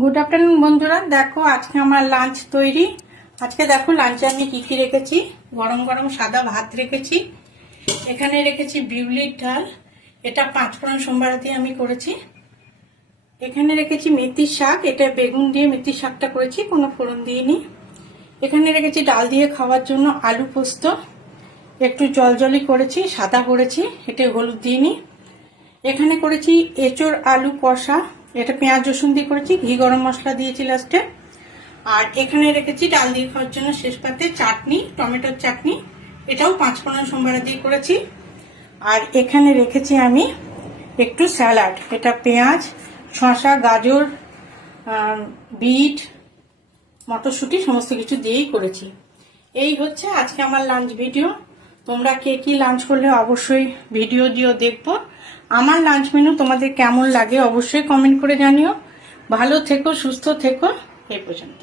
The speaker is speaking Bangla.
গুড আফটারনুন বন্ধুরা, দেখো আজকে আমার লাঞ্চ তৈরি। আজকে দেখো লাঞ্চে আমি কি কি রেখেছি। গরম গরম সাদা ভাত রেখেছি, এখানে রেখেছি বিউলির ডাল, এটা 5 ফোড়ন সোমবার দিয়ে আমি করেছি। এখানে রেখেছি মেথির শাক, এটা বেগুন দিয়ে মেথির শাকটা করেছি, কোনো ফোড়ন দিইনি। এখানে রেখেছি ডাল দিয়ে খাওয়ার জন্য আলু পোস্ত, একটু জলজলি করেছি, সাদা করেছি, এটা হলুদ দিইনি। এখানে করেছি এঁচোড় আলু কষা, এটা পেঁয়াজ রসুন দিয়ে করেছি, ঘি গরম মশলা দিয়েছি লাস্টে। আর এখানে রেখেছি ডাল দিয়ে খাওয়ার জন্য শেষ পাতে চাটনি, টমেটোর চাটনি, এটাও 5 ফোড়ন সোমবার দিয়ে করেছি। আর এখানে রেখেছি আমি একটু স্যালাড, এটা পেঁয়াজ, শসা, গাজর, বিট, মটরশুঁটি সমস্ত কিছু দিয়েই করেছি। এই হচ্ছে আজকে আমার লাঞ্চ ভিডিও। তোমরা কে কি লাঞ্চ করলে অবশ্যই ভিডিও দিও, দেখবো। আমার লাঞ্চ মেনু তোমাদের কেমন লাগে অবশ্যই কমেন্ট করে জানিও। ভালো থেকো, সুস্থ থেকো, এই পর্যন্ত।